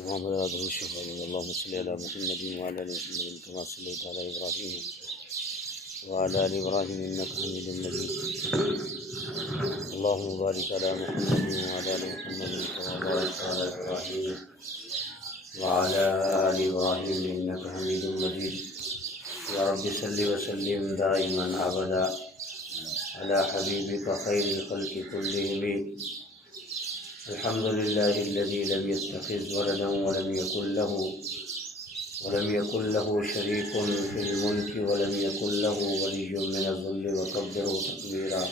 محمد عبده الشفاء اللهم صل على محمد وعلى ال محمد كما صليت على ابراهيم وعلى ال ابراهيم انك حميد مجيد اللهم بارك على محمد وعلى ال محمد كما باركت على ابراهيم وعلى ال ابراهيم انك حميد مجيد يا رب صل وسلم دائما ابدا على حبيبك خير الخلق كلهم الحمد لله الذي لم يتخذ ولدا ولم يكن له شريك في الملك ولم يكن له ولي من الذل وكبره تكبيرا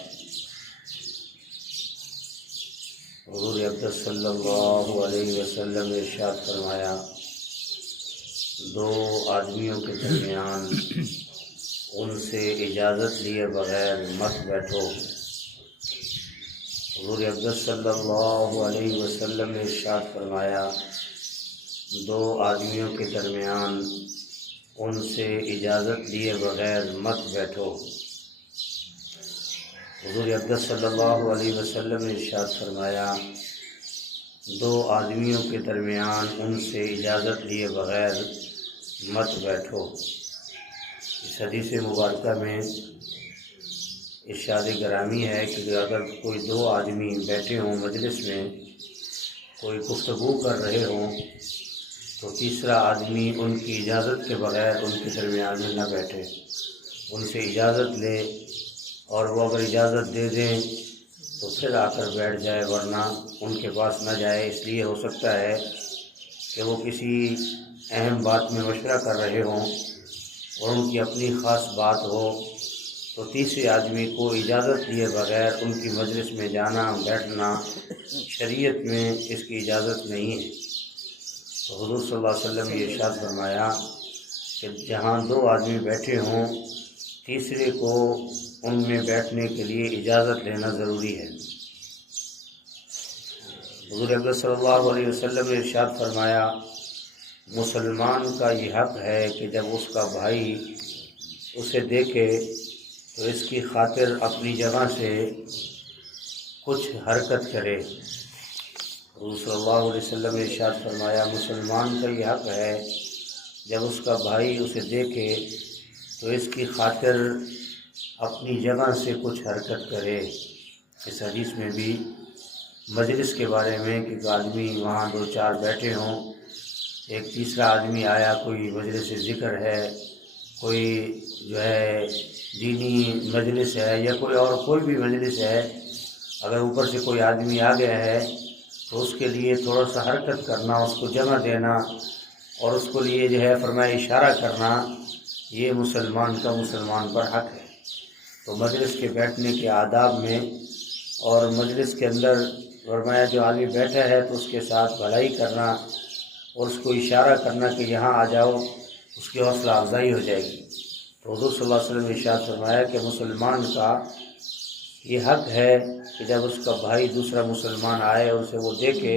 حضور اقدس صلی اللہ علیہ وسلم نے ارشاد فرمایا، دو آدمیوں کے درمیان ان سے اجازت لیے بغیر مت بیٹھو۔ حضور اقدس صلی اللہ علیہ وسلم نے ارشاد فرمایا، دو آدمیوں کے درمیان ان سے اجازت لیے بغیر مت بیٹھو۔ حضور اقدس صلی اللہ علیہ وسلم نے ارشاد فرمایا، دو آدمیوں کے درمیان ان سے اجازت لیے بغیر مت بیٹھو۔ اس حدیث مبارکہ میں ارشاد گرامی ہے کہ اگر کوئی دو آدمی بیٹھے ہوں مجلس میں، کوئی گفتگو کر رہے ہوں، تو تیسرا آدمی ان کی اجازت کے بغیر ان کے درمیان میں نہ بیٹھے، ان سے اجازت لے، اور وہ اگر اجازت دے دیں تو پھر آ کر بیٹھ جائے، ورنہ ان کے پاس نہ جائے۔ اس لیے ہو سکتا ہے کہ وہ کسی اہم بات میں مشورہ کر رہے ہوں اور ان کی اپنی خاص بات ہو، تو تیسرے آدمی کو اجازت لیے بغیر ان کی مجلس میں جانا بیٹھنا شریعت میں اس کی اجازت نہیں ہے۔ تو حضور صلی اللہ علیہ وسلم نے ارشاد فرمایا کہ جہاں دو آدمی بیٹھے ہوں، تیسرے کو ان میں بیٹھنے کے لیے اجازت لینا ضروری ہے۔ حضور اکرم صلی اللہ علیہ وسلم نے ارشاد فرمایا، مسلمان کا یہ حق ہے کہ جب اس کا بھائی اسے دیکھے تو اس کی خاطر اپنی جگہ سے کچھ حرکت کرے۔ حضور صلی اللہ علیہ وسلم نے ارشاد فرمایا، مسلمان کا یہ حق ہے جب اس کا بھائی اسے دیکھے تو اس کی خاطر اپنی جگہ سے کچھ حرکت کرے۔ اس حدیث میں بھی مجلس کے بارے میں کہ آدمی وہاں دو چار بیٹھے ہوں، ایک تیسرا آدمی آیا، کوئی مجلس ذکر ہے، کوئی جو ہے دینی مجلس ہے، یا کوئی بھی مجلس ہے، اگر اوپر سے کوئی آدمی آ گیا ہے تو اس کے لیے تھوڑا سا حرکت کرنا، اس کو جگہ دینا اور اس کو لیے جو ہے فرمایا اشارہ کرنا، یہ مسلمان کا مسلمان پر حق ہے۔ تو مجلس کے بیٹھنے کے آداب میں اور مجلس کے اندر فرمایا جو آدمی بیٹھا ہے تو اس کے ساتھ بھلائی کرنا اور اس کو اشارہ کرنا کہ یہاں آ جاؤ، اس کی حوصلہ افزائی ہو جائے گی۔ تو حضور صلی اللہ علیہ وسلم نے ارشاد فرمایا کہ مسلمان کا یہ حق ہے کہ جب اس کا بھائی دوسرا مسلمان آئے اور اسے وہ دیکھے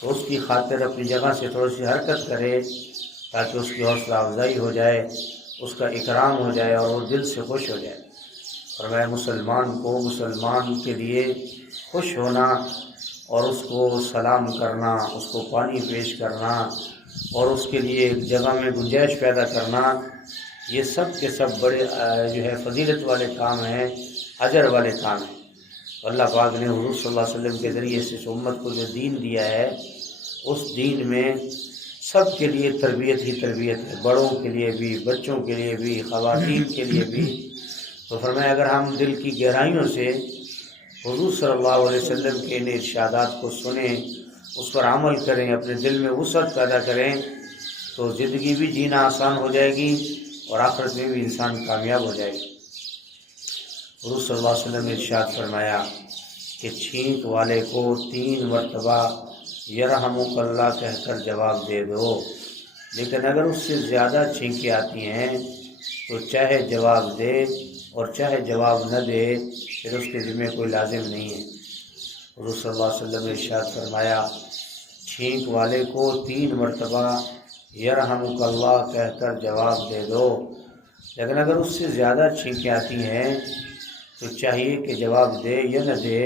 تو اس کی خاطر اپنی جگہ سے تھوڑی سی حرکت کرے تاکہ اس کی حوصلہ افزائی ہو جائے، اس کا اکرام ہو جائے اور وہ دل سے خوش ہو جائے۔ فرمایا مسلمان کو مسلمان کے لیے خوش ہونا اور اس کو سلام کرنا، اس کو پانی پیش کرنا اور اس کے لیے ایک جگہ میں گنجائش پیدا کرنا، یہ سب کے سب بڑے جو ہے فضیلت والے کام ہیں، اجر والے کام ہیں۔ اللہ پاک نے حضور صلی اللہ علیہ وسلم کے ذریعے سے اس امت کو جو دین دیا ہے، اس دین میں سب کے لیے تربیت ہی تربیت ہے، بڑوں کے لیے بھی، بچوں کے لیے بھی، خواتین کے لیے بھی۔ تو فرمایا اگر ہم دل کی گہرائیوں سے حضور صلی اللہ علیہ وسلم کے ان ارشادات کو سنیں، اس پر عمل کریں، اپنے دل میں وسعت پیدا کریں، تو زندگی بھی جینا آسان ہو جائے گی اور آخرت میں بھی انسان کامیاب ہو جائے گا۔ حضور صلی اللہ علیہ وسلم نے ارشاد فرمایا کہ چھینک والے کو 3 مرتبہ یرحمک اللہ کہہ کر جواب دے دو، لیکن اگر اس سے زیادہ چھینکیں آتی ہیں تو چاہے جواب دے اور چاہے جواب نہ دے، پھر اس کے ذمہ کوئی لازم نہیں ہے۔ حضور صلی اللہ علیہ وسلم نے ارشاد فرمایا، چھینک والے کو 3 مرتبہ یرحمک اللہ کہہ کر جواب دے دو، لیکن اگر اس سے زیادہ چھینکیں آتی ہیں تو چاہیے کہ جواب دے یا نہ دے،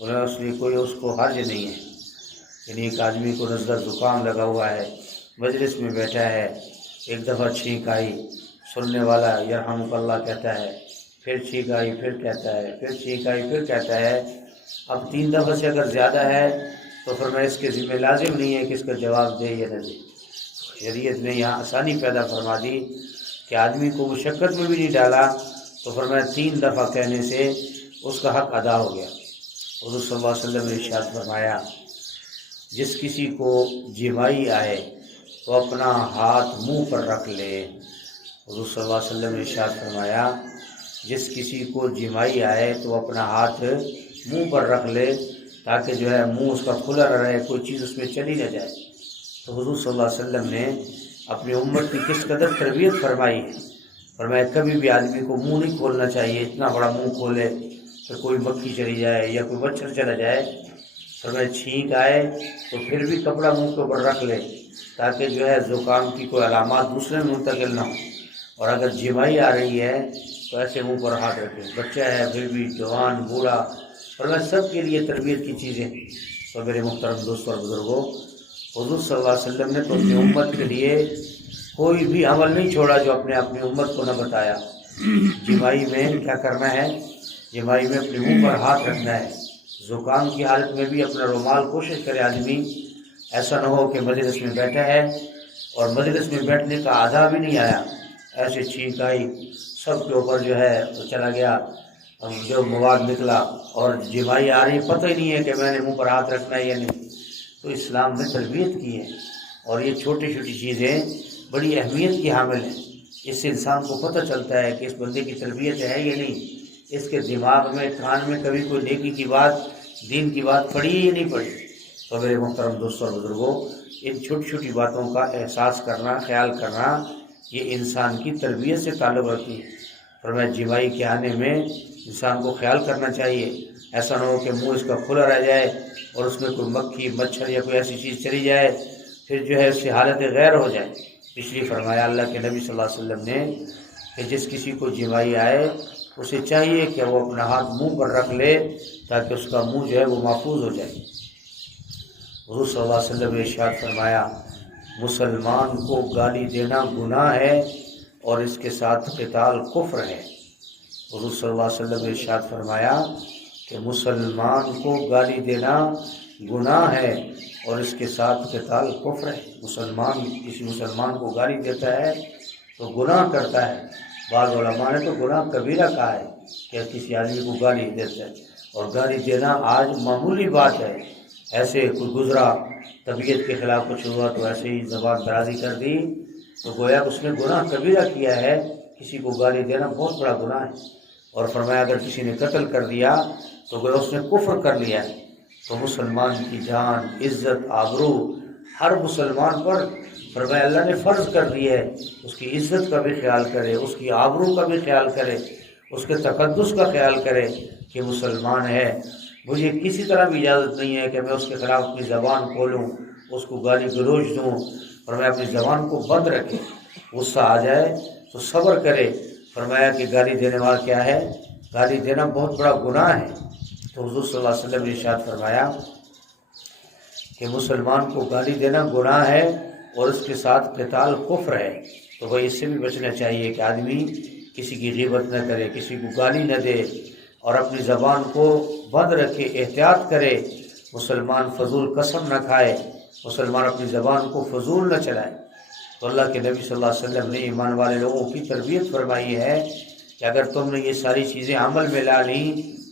اس لیے کوئی اس کو حرج نہیں ہے۔ یعنی ایک آدمی کو نزلہ زکام لگا ہوا ہے، مجلس میں بیٹھا ہے، ایک دفعہ چھینک آئی، سننے والا یرحمک اللہ کہتا ہے، پھر چھینک آئی پھر کہتا ہے، پھر چھینک آئی پھر کہتا ہے، اب 3 دفعہ سے اگر زیادہ ہے تو فرمایا اس کے ذمہ لازم نہیں ہے کہ اس کا جواب دے یا نہ دے۔ شریعت نے یہاں آسانی پیدا فرما دی کہ آدمی کو مشقت میں بھی نہیں ڈالا، تو فرمایا 3 دفعہ کہنے سے اس کا حق ادا ہو گیا۔ حضور صلی اللہ علیہ وسلم نے ارشاد فرمایا جس کسی کو جمائی آئے تو اپنا ہاتھ منہ پر رکھ لے۔ حضور صلی اللہ علیہ وسلم نے ارشاد فرمایا جس کسی کو جمائی آئے تو اپنا ہاتھ منہ پر رکھ لے تاکہ جو ہے منہ اس کا کھلا نہ رہے، کوئی چیز اس میں چلی نہ جائے۔ تو حضور صلی اللہ علیہ وسلم نے اپنی امت کی کس قدر تربیت فرمائی ہے۔ فرمایا کبھی بھی آدمی کو منہ نہیں کھولنا چاہیے، اتنا بڑا منہ کھولے پھر کوئی مکھی چلی جائے یا کوئی مچھر چلا جائے۔ فرمایا چھینک آئے تو پھر بھی کپڑا منہ کے اوپر رکھ لے تاکہ جو ہے زکام کی کوئی علامات دوسرے میں منتقل نہ ہو، اور اگر جمائی آ رہی ہے تو ایسے منہ پر ہاتھ رکھے، بچہ ہے پھر بھی، جوان بوڑھا، فرمایا سب کے لیے تربیت کی چیزیں۔ تو میرے محترم دوستوں اور بزرگوں، حضور صلی اللہ علیہ وسلم نے تو اپنی امت کے لیے کوئی بھی عمل نہیں چھوڑا جو اپنی امت کو نہ بتایا۔ جمائی میں کیا کرنا ہے؟ جمائی میں اپنے منہ پر ہاتھ رکھنا ہے۔ زکام کی حالت میں بھی اپنا رومال کوشش کرے آدمی، ایسا نہ ہو کہ مجلس میں بیٹھا ہے اور مجلس میں بیٹھنے کا آدھا بھی نہیں آیا، ایسے چھینک آئی سب کے اوپر جو ہے تو چلا گیا جو مواد نکلا، اور جمائی آ رہی پتہ ہی نہیں ہے کہ میں نے منہ پر ہاتھ رکھنا ہے یا نہیں۔ تو اسلام نے تربیت کی ہے، اور یہ چھوٹی چھوٹی چیزیں بڑی اہمیت کی حامل ہیں۔ اس سے انسان کو پتہ چلتا ہے کہ اس بندے کی تربیت ہے یا نہیں، اس کے دماغ میں کان میں کبھی کوئی نیکی کی بات، دین کی بات پڑی یا نہیں پڑی۔ تو میرے محترم دوستوں اور بزرگوں، ان چھوٹی چھوٹی باتوں کا احساس کرنا، خیال کرنا، یہ انسان کی تربیت سے تعلق رکھتی ہے۔ فرمایا جمائی کے آنے میں انسان کو خیال کرنا چاہیے، ایسا نہ ہو کہ منہ اس کا کھلا رہ جائے اور اس میں کوئی مکھی، مچھر یا کوئی ایسی چیز چلی جائے، پھر جو ہے اس کی حالت غیر ہو جائے۔ اس لیے فرمایا اللہ کے نبی صلی اللہ علیہ وسلم نے کہ جس کسی کو جمائی آئے اسے چاہیے کہ وہ اپنا ہاتھ منہ پر رکھ لے تاکہ اس کا منہ جو ہے وہ محفوظ ہو جائے۔ حضور صلی اللہ علیہ وسلم نے ارشاد فرمایا مسلمان کو گالی دینا گناہ ہے اور اس کے ساتھ قتال کفر ہے۔ حضور صلی اللہ علیہ وسلم نے ارشاد فرمایا کہ مسلمان کو گالی دینا گناہ ہے اور اس کے ساتھ قتال کفر ہے۔ مسلمان کسی مسلمان کو گالی دیتا ہے تو گناہ کرتا ہے۔ بعض علماء نے تو گناہ کبیرہ کہا ہے کہ کسی آدمی کو گالی دیتا ہے، اور گالی دینا آج معمولی بات ہے۔ ایسے کوئی گزرا، طبیعت کے خلاف کچھ ہوا تو ایسے ہی زبان درازی کر دی تو گویا اس نے گناہ کبیرہ کیا ہے۔ کسی کو گالی دینا بہت بڑا گناہ ہے، اور فرمایا اگر کسی نے قتل کر دیا تو گویا اس نے کفر کر لیا ہے۔ تو مسلمان کی جان، عزت، آبرو ہر مسلمان پر فرمایا اللہ نے فرض کر دی ہے، اس کی عزت کا بھی خیال کرے، اس کی آبرو کا بھی خیال کرے، اس کے تقدس کا خیال کرے کہ مسلمان ہے۔ مجھے کسی طرح بھی اجازت نہیں ہے کہ میں اس کے خلاف اپنی زبان کھولوں، اس کو گالی گلوچ دوں، فرمایا اپنی زبان کو بند رکھے۔ غصہ آ جائے تو صبر کرے۔ فرمایا کہ گالی دینے والا کیا ہے؟ گالی دینا بہت بڑا گناہ ہے۔ تو حضور صلی اللہ علیہ وسلم نے ارشاد فرمایا کہ مسلمان کو گالی دینا گناہ ہے اور اس کے ساتھ قتال کفر ہے۔ تو بھائی اس سے بھی بچنا چاہیے کہ آدمی کسی کی غیبت نہ کرے، کسی کو گالی نہ دے، اور اپنی زبان کو بند رکھے، احتیاط کرے۔ مسلمان فضول قسم نہ کھائے، مسلمان اپنی زبان کو فضول نہ چلائے۔ تو اللہ کے نبی صلی اللہ علیہ وسلم نے ایمان والے لوگوں کی تربیت فرمائی ہے کہ اگر تم نے یہ ساری چیزیں عمل میں لا لیں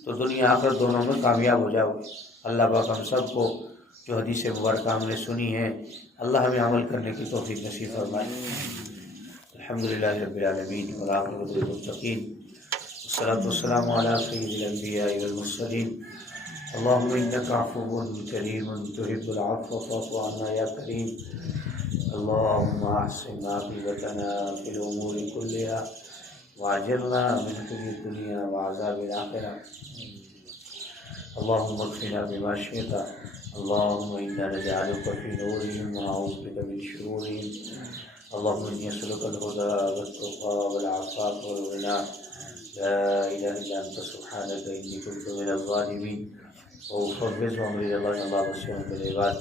تو دنیا آخرت دونوں میں کامیاب ہو جاؤ گے۔ اللہ پاک ہم سب کو جو حدیث مبارکہ ہم نے سنی ہے، اللہ ہمیں عمل کرنے کی توفیق نصیب فرمائے۔ الحمدللہ رب العالمین والعاقبۃ للمتقین والصلاۃ والسلام علی سید الانبیاء والمرسلین۔ اللهم انک عفو کریم تحب العفو فاعف عنا یا کریم۔ اللهم احسن عاقبتنا فی الامور كلها واجرنا من خزي الدنيا وعذاب الآخرة۔ اللهم اكفنا بما شئت، اللهم انا نجعلك في نورهم ونعوذ بك من شرورهم۔ اللهم اني اسالك الهدى والتقى والعفاف والغنى، لا اله الا انت سبحانك اني كنت من الظالمين۔ وافوض امري الى الله، الله بصير بالعباد۔